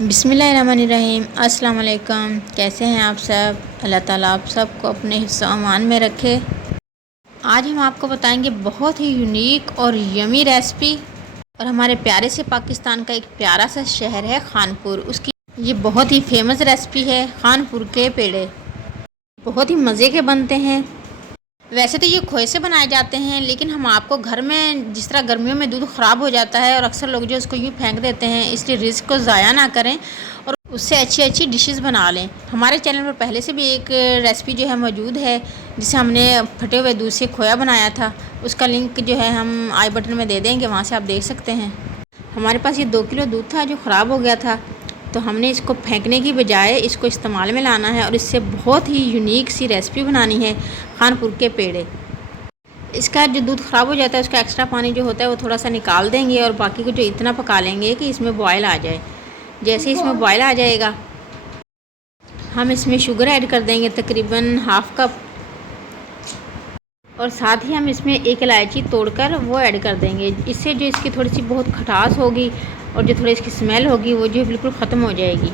बिस्मिल्लाहिर्रहमानिर्रहीम। अस्सलाम वालेकुम। कैसे हैं आप सब? अल्लाह ताला आप सबको अपने हिफ्ज़ अमान में रखे। आज हम आपको बताएंगे बहुत ही यूनिक और यमी रेसिपी। और हमारे प्यारे से पाकिस्तान का एक प्यारा सा शहर है खानपुर, उसकी ये बहुत ही फेमस रेसिपी है खानपुर के पेड़े। बहुत ही मज़े के बनते हैं। वैसे तो ये खोए से बनाए जाते हैं, लेकिन हम आपको घर में, जिस तरह गर्मियों में दूध ख़राब हो जाता है और अक्सर लोग जो उसको यूँ फेंक देते हैं, इसलिए रिस्क को ज़ाया ना करें और उससे अच्छी अच्छी डिशेस बना लें। हमारे चैनल पर पहले से भी एक रेसिपी जो है मौजूद है, जिसे हमने फटे हुए दूध से खोया बनाया था। उसका लिंक जो है हम आई बटन में दे देंगे, वहाँ से आप देख सकते हैं। हमारे पास ये 2 किलो दूध था जो ख़राब हो गया था, तो हमने इसको फेंकने की बजाय इसको इस्तेमाल में लाना है और इससे बहुत ही यूनिक सी रेसिपी बनानी है खानपुर के पेड़े। इसका जो दूध ख़राब हो जाता है उसका एक्स्ट्रा पानी जो होता है वो थोड़ा सा निकाल देंगे और बाकी को जो इतना पका लेंगे कि इसमें बॉयल आ जाए। जैसे इसमें बॉयल आ जाएगा, हम इसमें शुगर ऐड कर देंगे तकरीबन ½ कप, और साथ ही हम इसमें 1 इलायची तोड़कर वो ऐड कर देंगे। इससे जो इसकी थोड़ी सी बहुत खटास होगी और जो थोड़ी इसकी स्मेल होगी वो जो बिल्कुल ख़त्म हो जाएगी।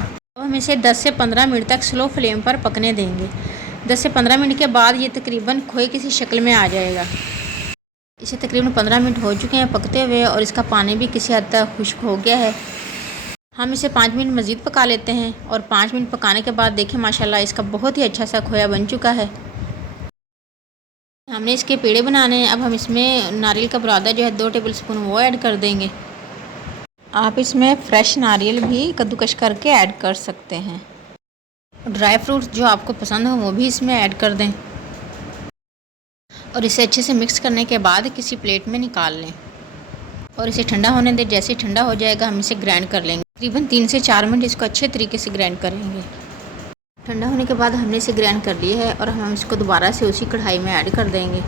तो हम इसे 10 से 15 मिनट तक स्लो फ्लेम पर पकने देंगे। 10 से 15 मिनट के बाद ये तकरीबन खोए किसी शक्ल में आ जाएगा। इसे तकरीबन 15 मिनट हो चुके हैं पकते हुए और इसका पानी भी किसी हद तक खुश्क हो गया है। हम इसे 5 मिनट मज़ीद पका लेते हैं और 5 मिनट पकाने के बाद देखें माशाल्लाह इसका बहुत ही अच्छा सा खोया बन चुका है। हमने इसके पेड़े बनाने हैं। अब हम इसमें नारियल का बुरादा जो है 2 टेबल स्पून वो ऐड कर देंगे। आप इसमें फ्रेश नारियल भी कद्दूकश करके ऐड कर सकते हैं। ड्राई फ्रूट्स जो आपको पसंद हो वो भी इसमें ऐड कर दें और इसे अच्छे से मिक्स करने के बाद किसी प्लेट में निकाल लें और इसे ठंडा होने दें। जैसे ठंडा हो जाएगा हम इसे ग्राइंड कर लेंगे। तकरीबन 3 से 4 मिनट इसको अच्छे तरीके से ग्राइंड करेंगे। ठंडा होने के बाद हमने इसे ग्राइंड कर लिया है और हम इसको दोबारा से उसी कढ़ाई में ऐड कर देंगे।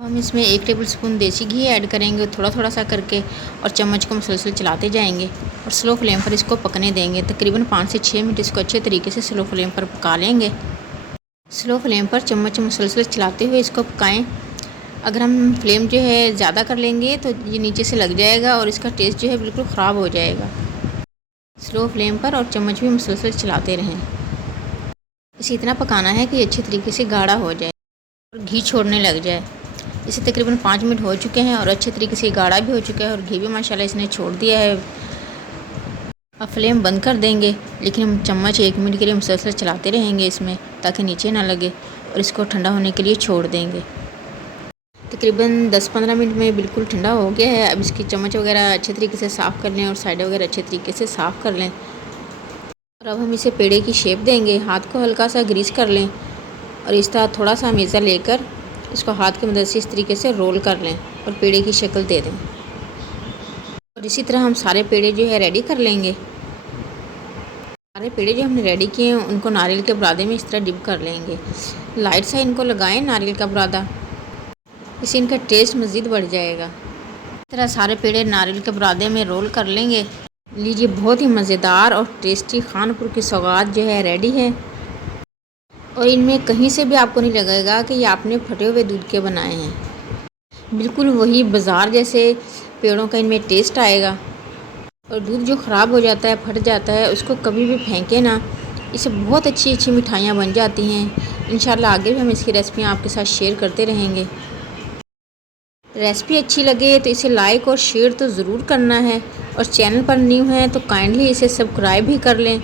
हम इसमें 1 टेबल स्पून देसी घी ऐड करेंगे थोड़ा थोड़ा सा करके और चम्मच को मुसलसल चलाते जाएंगे और स्लो फ्लेम पर इसको पकने देंगे। तकरीबन 5 से 6 मिनट इसको अच्छे तरीके से स्लो फ्लेम पर पका लेंगे। स्लो फ्लेम पर चम्मच मुसलसल चलाते हुए इसको पकाएं। अगर हम फ्लेम जो है ज़्यादा कर लेंगे तो ये नीचे से लग जाएगा और इसका टेस्ट जो है बिल्कुल ख़राब हो जाएगा। स्लो फ्लेम पर और चम्मच भी मुसलसल चलाते रहें। इसे इतना पकाना है कि अच्छे तरीके से गाढ़ा हो जाए और घी छोड़ने लग जाए। इसे तकरीबन 5 मिनट हो चुके हैं और अच्छे तरीके से गाढ़ा भी हो चुका है और घी भी माशाल्लाह इसने छोड़ दिया है। अब फ्लेम बंद कर देंगे, लेकिन हम चम्मच 1 मिनट के लिए मुसलसल चलाते रहेंगे इसमें, ताकि नीचे ना लगे, और इसको ठंडा होने के लिए छोड़ देंगे। तकरीबन 10-15 मिनट में बिल्कुल ठंडा हो गया है। अब इसकी चम्मच वगैरह अच्छे तरीके से साफ़ कर लें और साइड वगैरह अच्छे तरीके से साफ़ कर लें। और अब हम इसे पेड़े की शेप देंगे। हाथ को हल्का सा ग्रीस कर लें और इस तरह थोड़ा सा मेज़ा लेकर इसको हाथ की मदद से इस तरीके से रोल कर लें और पेड़े की शक्ल दे दें। और इसी तरह हम सारे पेड़े जो है रेडी कर लेंगे। सारे पेड़े जो हमने रेडी किए हैं उनको नारियल के बुरादे में इस तरह डिप कर लेंगे। लाइट सा इनको लगाएं नारियल का बुरादा, इससे इनका टेस्ट मज़ीद बढ़ जाएगा। इस तरह सारे पेड़े नारियल के बुरादे में रोल कर लेंगे। लीजिए, बहुत ही मज़ेदार और टेस्टी खानपुर की सौगात जो है रेडी है और इनमें कहीं से भी आपको नहीं लगेगा कि ये आपने फटे हुए दूध के बनाए हैं। बिल्कुल वही बाज़ार जैसे पेड़ों का इनमें टेस्ट आएगा। और दूध जो ख़राब हो जाता है, फट जाता है, उसको कभी भी फेंके ना। इससे बहुत अच्छी अच्छी मिठाइयाँ बन जाती हैं। इंशाल्लाह आगे भी हम इसकी रेसिपियाँ आपके साथ शेयर करते रहेंगे। रेसिपी अच्छी लगे तो इसे लाइक और शेयर तो ज़रूर करना है और चैनल पर न्यू हैं तो काइंडली इसे सब्सक्राइब भी कर लें,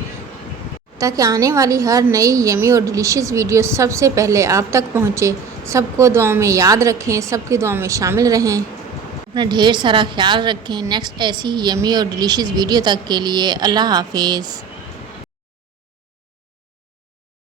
ताकि आने वाली हर नई यमी और डिलीशियस वीडियो सबसे पहले आप तक पहुँचे। सबको दुआओं में याद रखें, सबकी दुआओं में शामिल रहें। अपना ढेर सारा ख्याल रखें। नेक्स्ट ऐसी ही यमी और डिलीशियस वीडियो तक के लिए अल्लाह हाफिज़।